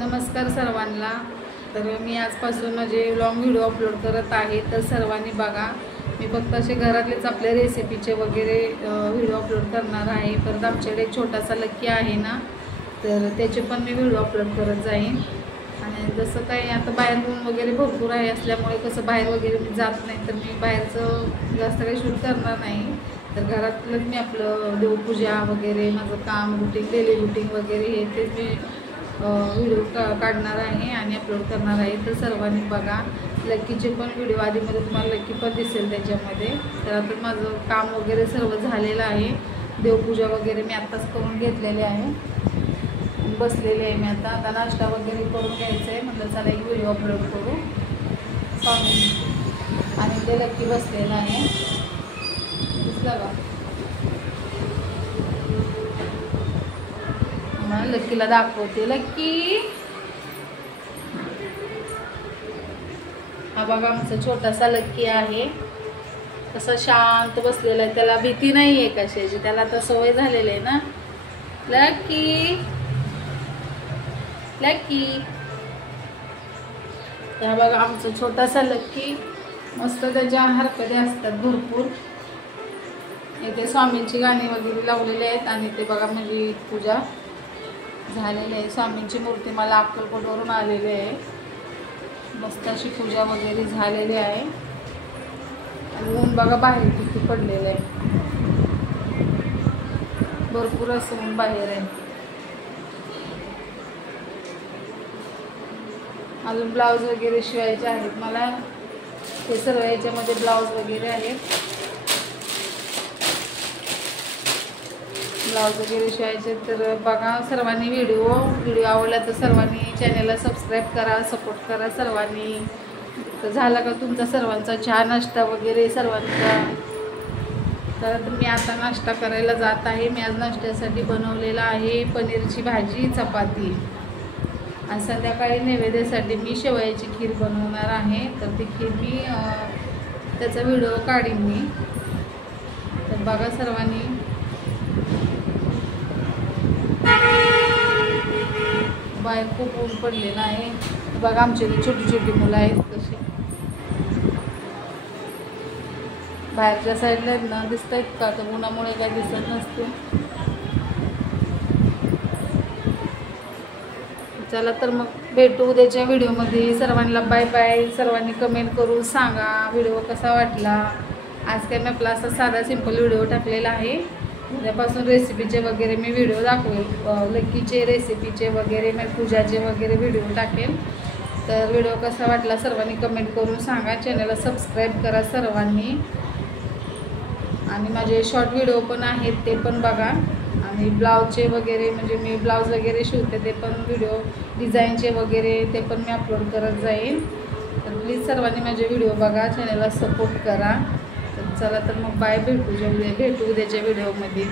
नमस्कार सर्वांना। तर मी आजपासून माझे लॉंग व्हिडिओ अपलोड करत आहे, तर सर्वांनी बघा। मी फक्त असे घरातलेच आपल्या रेसिपीचे वगैरे व्हिडिओ अपलोड करणार आहे। परत आमच्याकडे एक छोटासा लक्की आहे ना, तर त्याचे पण मी व्हिडिओ अपलोड करत जाईन। आणि जसं काही आता बाहेर ऊन वगैरे भरपूर आहे असल्यामुळे कसं बाहेर वगैरे मी जात नाही, तर मी बाहेरचं जास्त काही शूट करणार नाही। तर घरातलंच मी आपलं देवपूजा वगैरे, माझं काम रुटीन, डेली रुटीन वगैरे हे तेच मी व्हिडिओ काढणार आहे आणि अपलोड करणार आहे। तर सर्वांनी बघा। लक्कीचे पण व्हिडिओ आधीमध्ये तुम्हाला लक्की पण दिसेल त्याच्यामध्ये। तर आता माझं काम वगैरे सर्व झालेलं आहे, देवपूजा वगैरे मी आत्ताच करून घेतलेले आहे, बसलेले आहे मी आता नाश्ता वगैरे करून घ्यायचं आहे। म्हटलं चला एक व्हिडिओ अपलोड करू स्वामी। आणि ते लक्की बसलेलं आहे, दिसलं का? लक्कीला दाखवते। लक्की हा बघा, आमचा छोटासा लक्की आहे, कसा शांत बसलेला आहे, त्याला भीती नाही आहे कशाची, त्याला आता सवय झालेली आहे ना। लक्की लक्की हा बघा, आमचा छोटासा लक्की मस्त, त्याच्या हरकती असतात भरपूर। इथे स्वामींची गाणी वगैरे लावलेली आहेत आणि ते बघा माझी पूजा झालेली आहे। स्वामींची मूर्ती मला अक्कलकोटवरून आलेली आहे, मस्त अशी पूजा वगैरे झालेली आहे। आणि ऊन बघा बाहेर किती पडलेलं आहे, भरपूर असं ऊन बाहेर आहे। अजून ब्लाऊज वगैरे शिवायचे आहेत मला, हे सर्व याच्यामध्ये ब्लाऊज वगैरे आहेत, ब्लाऊज वगैरे शिवायचे। तर बघा सर्वांनी, व्हिडिओ आवडला तर सर्वांनी चॅनलला सबस्क्राईब करा, सपोर्ट करा सर्वांनी। तर झाला का तुमचा सर्वांचा चहा नाश्ता वगैरे सर्वांचा? तर मी आता नाश्ता करायला जात आहे। मी आज नाश्त्यासाठी बनवलेला आहे पनीरची भाजी, चपाती, आणि संध्याकाळी नैवेद्यासाठी मी शेवयाची खीर बनवणार आहे। तर ती खीर मी त्याचा व्हिडिओ काढीन मी। तर बघा सर्वांनी, बाहेर खूप ऊन पडलेलं आहे बघा। आमची छोटी छोटी मुलं आहेत कशी बाहेरच्या साईडला आहेत ना, दिसत आहेत का? तर उन्हामुळे काही दिसत नसते। चला तर मग भेटू उद्याच्या व्हिडिओमध्ये। सर्वांना बाय बाय। सर्वांनी कमेंट करून सांगा व्हिडिओ कसा वाटला। आज काय मी आपला असा साधा सिंपल व्हिडिओ टाकलेला आहे। उद्यापासून रेसिपीचे वगैरे मी व्हिडिओ दाखवेल, लक्कीचे रेसिपीचे वगैरे, मी पूजाचे वगैरे व्हिडिओ टाकेल। तर व्हिडिओ कसा वाटला सर्वांनी कमेंट करून सांगा, चॅनलला सबस्क्राईब करा सर्वांनी। आणि माझे शॉर्ट व्हिडिओ पण आहेत ते पण बघा। आणि ब्लाऊजचे वगैरे, म्हणजे मी ब्लाऊज वगैरे शिवते ते पण व्हिडिओ, डिझाईनचे वगैरे ते पण मी अपलोड करत जाईन। तर प्लीज सर्वांनी माझे व्हिडिओ बघा, चॅनलला सपोर्ट करा। तर चला तर मग बाय, भेटू उद्याच्या व्हिडिओमध्ये।